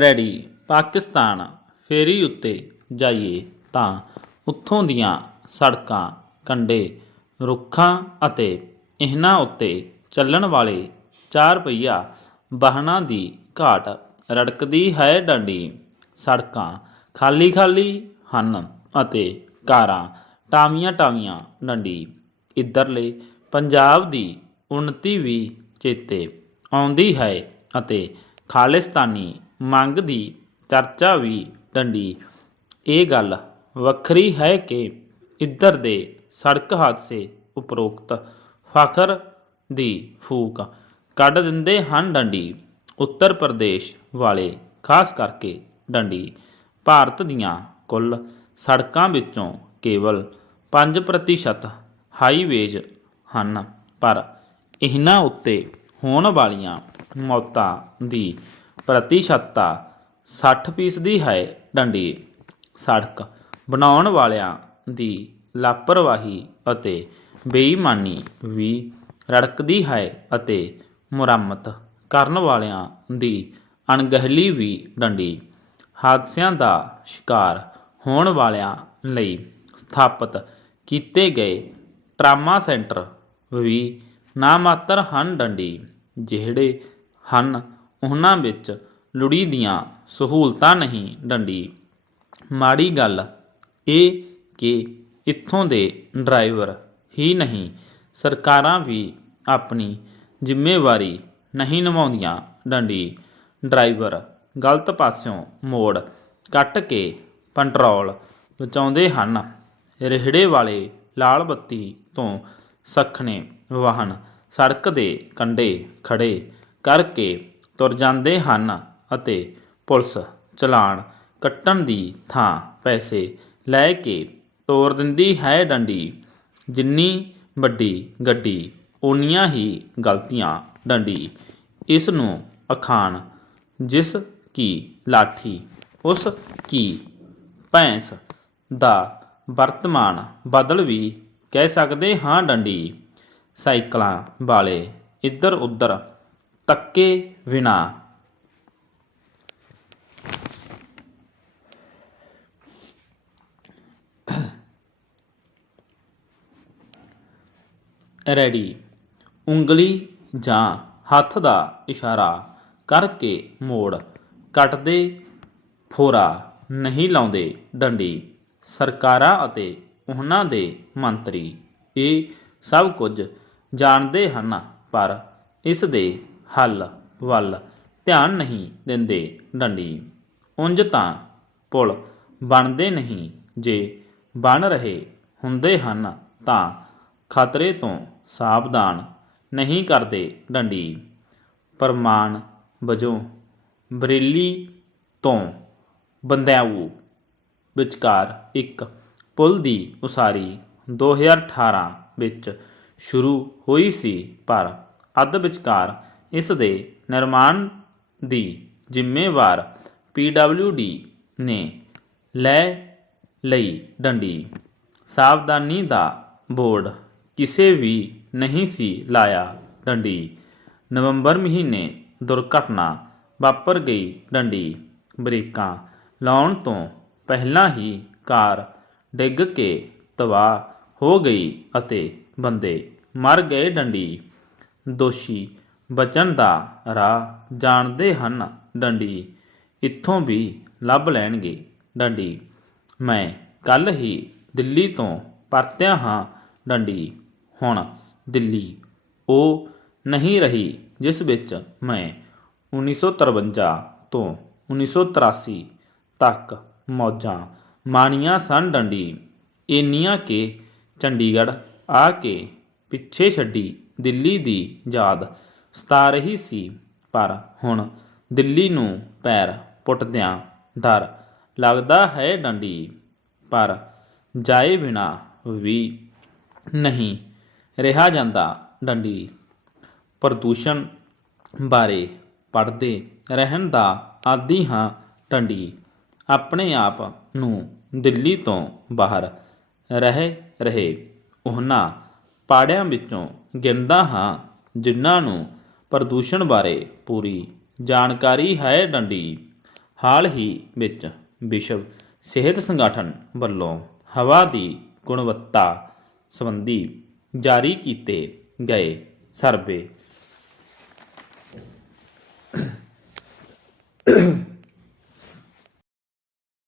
Ready. Pakistan ਫੇਰੀ ਉੱਤੇ ਜਾਈਏ ਤਾਂ ਉੱਥੋਂ ਦੀਆਂ ਸੜਕਾਂ, ਕੰਢੇ, ਰੁੱਖਾਂ ਅਤੇ ਇਹਨਾਂ ਉੱਤੇ ਚੱਲਣ ਵਾਲੇ ਚਾਰ ਪਹੀਆ ਵਾਹਨਾਂ ਦੀ ਘਾਟ ਰੜਕਦੀ ਹੈ ਡੰਡੀ। ਸੜਕਾਂ ਖਾਲੀ ਖਾਲੀ ਹਨ ਅਤੇ ਕਾਰਾਂ ਟਾਵੀਆਂ ਟਾਮੀਆਂ ਡੰਡੀ। ਇੱਧਰਲੇ ਪੰਜਾਬ ਦੀ ਉન્નਤੀ ਵੀ ਚੇਤੇ ਆਉਂਦੀ ਹੈ ਅਤੇ ਖਾਲਿਸਤਾਨੀ ਮੰਗ ਦੀ ਚਰਚਾ ਵੀ ਡੰਡੀ। ਇਹ ਗੱਲ ਵੱਖਰੀ ਹੈ ਕਿ ਇੱਧਰ ਦੇ ਸੜਕ ਹਾਦਸੇ ਉਪਰੋਕਤ ਫਖਰ ਦੀ ਫੂਕ ਕੱਢ ਦਿੰਦੇ ਹਨ ਡੰਡੀ। ਉੱਤਰ ਪ੍ਰਦੇਸ਼ ਵਾਲੇ, ਖਾਸ ਕਰਕੇ ਡੰਡੀ, ਭਾਰਤ ਦੀਆਂ ਕੁੱਲ ਸੜਕਾਂ ਵਿੱਚੋਂ ਕੇਵਲ 5% ਹਾਈਵੇਜ਼ ਹਨ, ਪਰ ਇਹਨਾਂ ਉੱਤੇ ਹੋਣ ਵਾਲੀਆਂ ਮੌਤਾਂ ਦੀ ਪ੍ਰਤੀਸ਼ਤਤਾ 60% ਹੈ ਡੰਡੀ ਸੜਕ ਬਣਾਉਣ ਵਾਲਿਆਂ ਦੀ ਲਾਪਰਵਾਹੀ ਅਤੇ ਬੇਈਮਾਨੀ ਵੀ ਰੜਕਦੀ ਹੈ ਅਤੇ ਮੁਰੰਮਤ ਕਰਨ ਵਾਲਿਆਂ ਦੀ ਅਣਗਹਿਲੀ ਵੀ ਡੰਡੀ ਹਾਦਸਿਆਂ ਦਾ ਸ਼ਿਕਾਰ ਹੋਣ ਵਾਲਿਆਂ ਲਈ ਸਥਾਪਿਤ ਕੀਤੇ ਗਏ ਟਰਾਮਾ ਸੈਂਟਰ ਵੀ ਨਾਮਾਤਰ ਹਨ ਡੰਡੀ, ਜਿਹੜੇ ਹਨ ਉਹਨਾਂ ਵਿੱਚ ਲੋੜੀਂਦੀਆਂ ਸਹੂਲਤਾਂ ਨਹੀਂ ਡੰਡੀ। ਮਾੜੀ ਗੱਲ ਇਹ ਕਿ ਇੱਥੋਂ ਦੇ ਡਰਾਈਵਰ ਹੀ ਨਹੀਂ, ਸਰਕਾਰਾਂ ਵੀ ਆਪਣੀ ਜ਼ਿੰਮੇਵਾਰੀ ਨਹੀਂ ਨਿਭਾਉਂਦੀਆਂ ਡੰਡੀ। ਡਰਾਈਵਰ ਗਲਤ ਪਾਸਿਓਂ ਮੋੜ ਕੱਟ ਕੇ ਪੈਟਰੋਲ ਬਚਾਉਂਦੇ ਹਨ। ਰਿਹੜੇ ਵਾਲੇ ਲਾਲ ਬੱਤੀ ਤੋਂ ਸਖਣੇ ਵਾਹਨ ਸੜਕ ਦੇ ਕੰਢੇ ਖੜੇ ਕਰਕੇ ਤੁਰ ਜਾਂਦੇ ਹਨ ਅਤੇ ਪੁਲਿਸ ਚਲਾਨ ਕੱਟਣ ਦੀ ਥਾਂ ਪੈਸੇ ਲੈ ਕੇ ਤੋਰ ਦਿੰਦੀ ਹੈ ਡੰਡੀ। ਜਿੰਨੀ ਵੱਡੀ ਗੱਡੀ, ਓਨੀਆਂ ਹੀ ਗਲਤੀਆਂ ਡੰਡੀ। ਇਸ ਨੂੰ ਅਖਾਣ, ਜਿਸ ਕੀ ਲਾਠੀ, ਉਸ ਕੀ ਭੈਂਸ ਦਾ ਵਰਤਮਾਨ ਬਦਲ ਵੀ ਕਹਿ ਸਕਦੇ ਹਾਂ ਡੰਡੀ। ਸਾਈਕਲਾਂ ਵਾਲੇ ਇੱਧਰ ਉੱਧਰ ਤੱਕੇ ਬਿਨਾ। ਰੈਡੀ। ਉਂਗਲੀ ਜਾਂ ਹੱਥ ਦਾ ਇਸ਼ਾਰਾ ਕਰਕੇ ਮੋੜ ਕੱਟਦੇ, ਫੋਰਾ ਨਹੀਂ ਲਾਉਂਦੇ ਡੰਡੀ। ਸਰਕਾਰਾਂ ਅਤੇ ਉਹਨਾਂ ਦੇ ਮੰਤਰੀ ਇਹ ਸਭ ਕੁਝ ਜਾਣਦੇ ਹਨ, ਪਰ ਇਸ ਦੇ ਹੱਲ, ਵੱਲ। ਧਿਆਨ ਨਹੀਂ ਦਿੰਦੇ ਡੰਡੀ। ਉਂਝ ਤਾਂ ਪੁਲ ਬਣਦੇ ਨਹੀਂ। ਜੇ ਬਣ ਰਹੇ ਹੁੰਦੇ ਹਨ ਤਾਂ ਖਤਰੇ ਤੋਂ ਸਾਵਧਾਨ ਨਹੀਂ ਕਰਦੇ ਡੰਡੀ। ਪ੍ਰਮਾਣ ਵਜੋਂ ਬਰੇਲੀ ਤੋਂ ਬੰਦਿਆਊ ਵਿਚਕਾਰ ਇੱਕ ਪੁਲ ਦੀ ਉਸਾਰੀ 2018 ਵਿੱਚ ਸ਼ੁਰੂ ਹੋਈ ਸੀ, ਪਰ ਅੱਧ ਵਿਚਕਾਰ ਇਸ ਦੇ ਨਿਰਮਾਣ ਦੀ ਜ਼ਿੰਮੇਵਾਰ PWD ਨੇ ਲੈ ਲਈ ਡੰਡੀ। ਸਾਵਧਾਨੀ ਦਾ ਬੋਰਡ ਕਿਸੇ ਵੀ ਨਹੀਂ ਸੀ ਲਾਇਆ ਡੰਡੀ। ਨਵੰਬਰ ਮਹੀਨੇ ਦੁਰਘਟਨਾ ਵਾਪਰ ਗਈ ਡੰਡੀ। ਬ੍ਰੇਕਾਂ ਲਾਉਣ ਤੋਂ ਪਹਿਲਾਂ ਹੀ ਕਾਰ ਡਿੱਗ ਕੇ ਤਬਾਹ ਹੋ ਗਈ ਅਤੇ ਬੰਦੇ ਮਰ ਗਏ ਡੰਡੀ। ਦੋਸ਼ੀ ਬਚਣ ਦਾ ਰਾਹ ਜਾਣਦੇ ਹਨ ਡੰਡੀ, ਇੱਥੋਂ ਵੀ ਲੱਭ ਲੈਣਗੇ ਡੰਡੀ। ਮੈਂ ਕੱਲ ਹੀ ਦਿੱਲੀ ਤੋਂ ਪਰਤਿਆ ਹਾਂ ਡੰਡੀ। ਹੁਣ ਦਿੱਲੀ ਉਹ ਨਹੀਂ ਰਹੀ ਜਿਸ ਵਿੱਚ ਮੈਂ 1953 ਤੋਂ 1983 ਤੱਕ ਮੌਜਾਂ ਮਾਣੀਆਂ ਸਨ ਡੰਡੀ। ਇੰਨੀਆਂ ਕਿ ਚੰਡੀਗੜ੍ਹ ਆ ਕੇ ਪਿੱਛੇ ਛੱਡੀ ਦਿੱਲੀ ਦੀ ਯਾਦ। ਸਤਾ ਰਹੀ ਸੀ, ਪਰ ਹੁਣ ਦਿੱਲੀ ਨੂੰ ਪੈਰ ਪੁੱਟਦਿਆਂ ਡਰ ਲੱਗਦਾ ਹੈ ਡੰਡੀ, ਪਰ ਜਾਏ ਬਿਨਾ ਵੀ ਨਹੀਂ ਰਿਹਾ ਜਾਂਦਾ ਡੰਡੀ। ਪ੍ਰਦੂਸ਼ਣ ਬਾਰੇ ਪੜ੍ਹਦੇ ਰਹਿਣ ਦਾ ਆਦੀ ਹਾਂ ਡੰਡੀ, ਆਪਣੇ ਆਪ ਨੂੰ ਦਿੱਲੀ ਤੋਂ ਬਾਹਰ ਰਹਿ ਰਹੇ ਉਹਨਾਂ ਪਾੜਿਆਂ ਵਿੱਚੋਂ ਗਿਣਦਾ ਹਾਂ ਜਿਨ੍ਹਾਂ ਨੂੰ ਪ੍ਰਦੂਸ਼ਣ ਬਾਰੇ ਪੂਰੀ ਜਾਣਕਾਰੀ ਹੈ ਡੰਡੀ। ਹਾਲ ਹੀ ਵਿੱਚ ਵਿਸ਼ਵ ਸਿਹਤ ਸੰਗਠਨ ਵੱਲੋਂ ਹਵਾ ਦੀ ਗੁਣਵੱਤਾ ਸੰਬੰਧੀ ਜਾਰੀ ਕੀਤੇ ਗਏ ਸਰਵੇ।